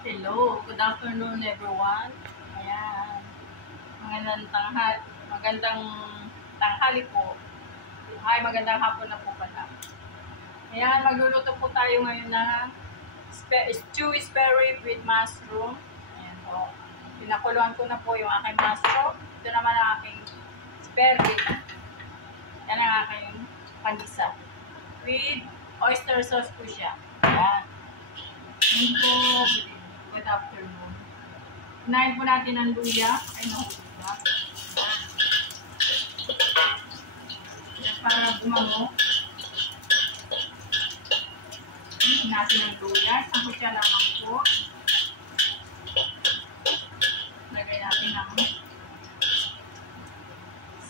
Hello, good afternoon everyone. Ayan, magandang tanghali po. Hi, magandang hapon na po pala. Ayan, magluluto po tayo ngayon na stew spare rib with mushroom. Ayan po. Pinakuluan ko na po yung aking mushroom. Ito naman ang aking spare rib. Yan ang aking panisa. With oyster sauce po siya. Ayan. Yun po. Good afternoon. Unahin po natin ang luya. Ay, nakuha. Para gumango. Unahin natin ang luya. Isang kutsa lamang po. Lagay natin ang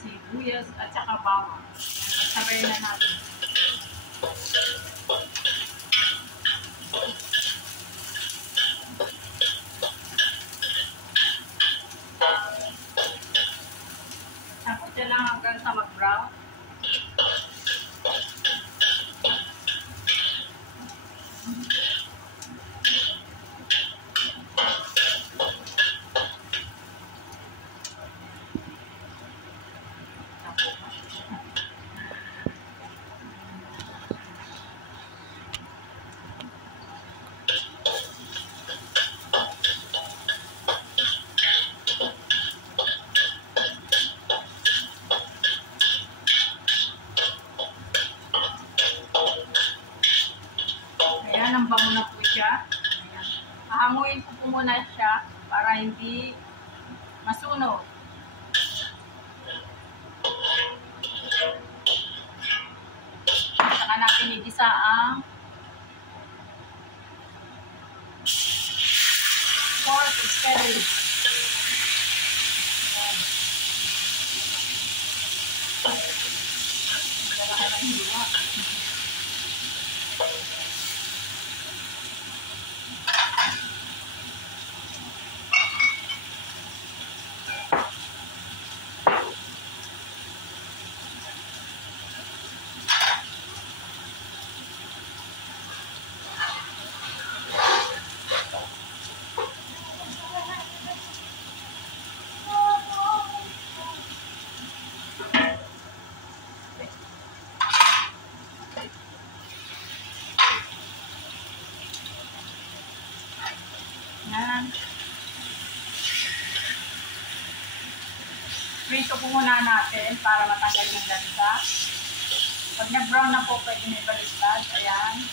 sibuyas at saka bawang. Sabayin na natin. Tapos yan lang hanggang sa mag-brown. Ayan, ang bango na po siya. Ayan. Hahanguin ko po muna siya para hindi masunog. Saka natin igisa ang pork spare rib. Lalaki ng hiwa. Yan. Prito po muna natin para matanggal yung lansa. Pag nag-brown na po, pwede na ibaliktad. Ayan.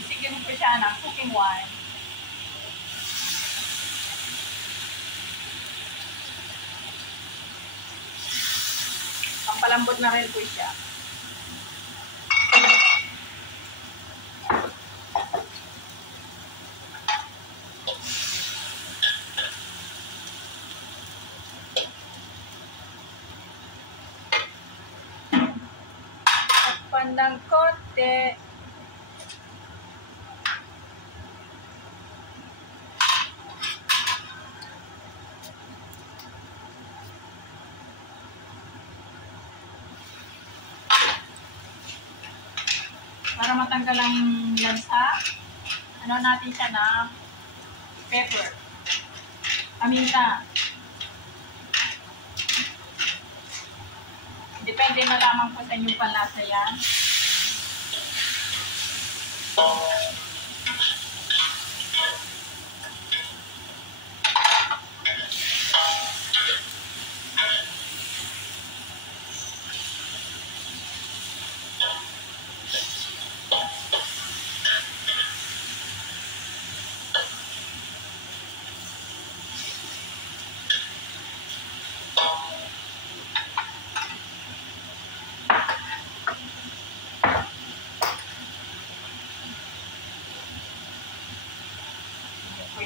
Isigin ko siya ng cooking wine. Pampalambot na rin po siya. Takpan ng konti. Para matanggal ang lansa, ano natin siya ng pepper, paminta. Depende na lamang po sa inyong panlasa yan.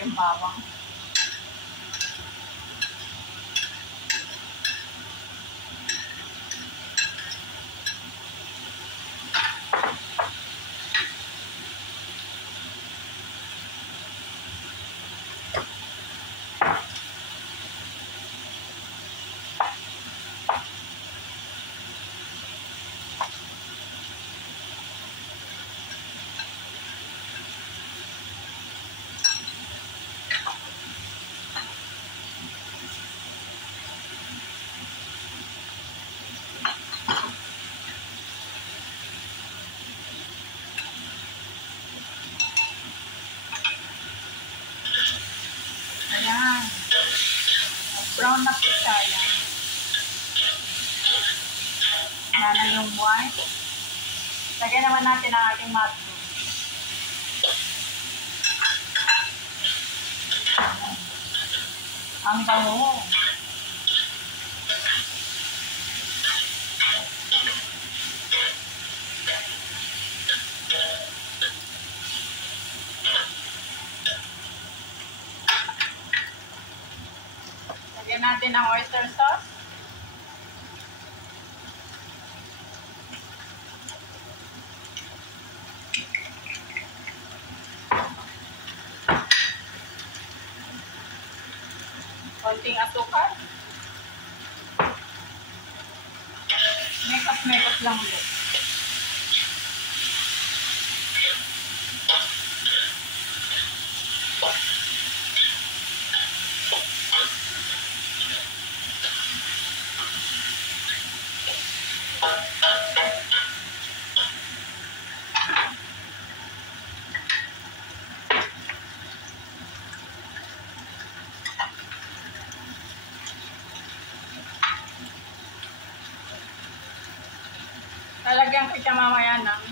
yung bawang. Ayan. Brown na po siya. Ayan. Ayan na yung white. Lagyan naman natin ang ating mushroom. Ang bango. Lagyan natin ang oyster sauce. Konting asukal. Makeup lang ulit. Lalagyan ko siya mamaya ng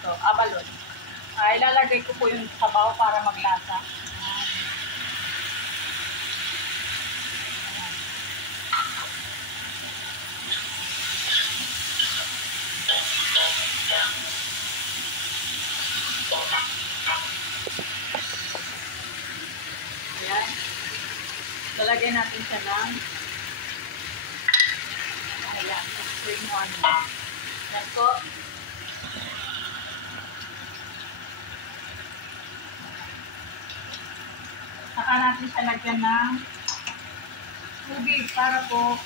abalon. Ilalagay ko po yung sabaw para maglasa. Ayan. Lalagyan natin siya ng ayan, spring onion. Yan po. Saka natin siya lagyan ng tubig para po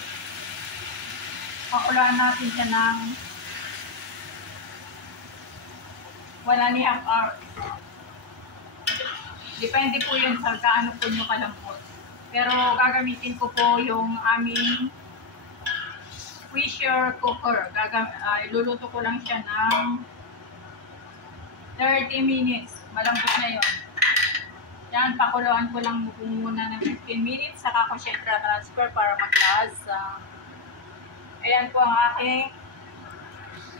pakulaan natin siya ng 1.5 hours. Depende po yun sa gaano po nyo kalambot. Pero gagamitin ko po yung aming pressure cooker. Iluluto ko lang siya ng 30 minutes. Malambot na yun. Yan, pakuluan ko lang muna ng 15 minutes. Saka ko siya transfer para maglasa. Ayan po ang aking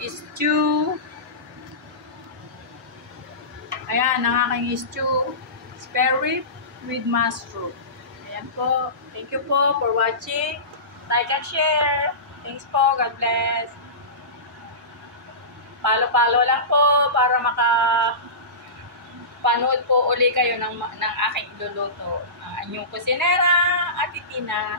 stew. Ayan, ang aking stew. Spare rib with mushroom. Ayan po. Thank you po for watching. Like and share. Thanks po. God bless. Palo-palo lang po para panood po uli kayo ng aking iluluto. Ang inyong kusinera, Ate Tina.